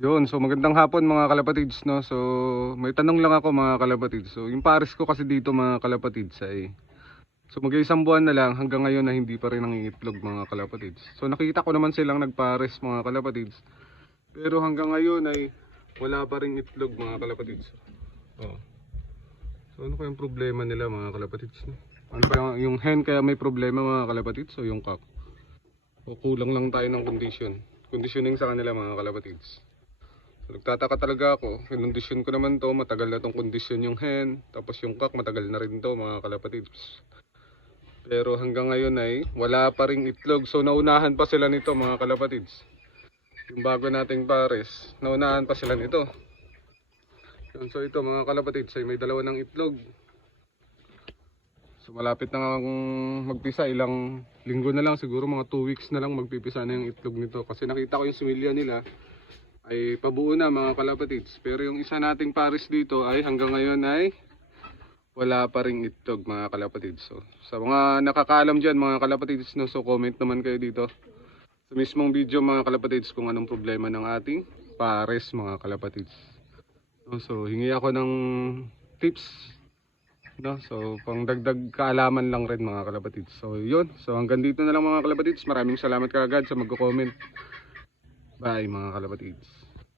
Yun, so magandang hapon mga kalapatids, no? So may tanong lang ako mga kalapatids. So yung pares ko kasi dito mga kalapatids ay so mag-iisang buwan na lang hanggang ngayon na hindi pa rin nangingitlog mga kalapatids. So nakita ko naman silang nagpares mga kalapatids. Pero hanggang ngayon ay wala pa rin itlog mga kalapatids. Oh. So ano kayang problema nila mga kalapatids? No? Ano ba yung hen kaya may problema mga kalapatids o yung cock? O kulang lang tayo ng conditioning sa kanila mga kalapatids. Nagtataka talaga ako, kinondisyon ko naman to, matagal na tong kondisyon yung hen, tapos yung cock matagal na rin to mga kalapatids. Pero hanggang ngayon ay wala pa ring itlog, so naunahan pa sila nito mga kalapatids. Yung bago nating pares, naunahan pa sila nito. So ito mga kalapatids ay may dalawa ng itlog. So malapit na akong magpisa, ilang linggo na lang, siguro mga 2 weeks na lang magpipisa na yung itlog nito. Kasi nakita ko yung similya nila ay pabuo na mga kalapatids. Pero yung isa nating pares dito ay hanggang ngayon ay wala pa ring itlog mga kalapatids. So sa mga nakakaalam dyan mga kalapatids, no, so comment naman kayo dito sa mismong video mga kalapatids kung anong problema ng ating pares mga kalapatids. So hingi ako ng tips, no? So pang dagdag kaalaman lang rin mga kalapatids. So yun, so hanggang dito na lang mga kalapatids. Maraming salamat kaagad sa magko-comment. Bye mga kalapatids.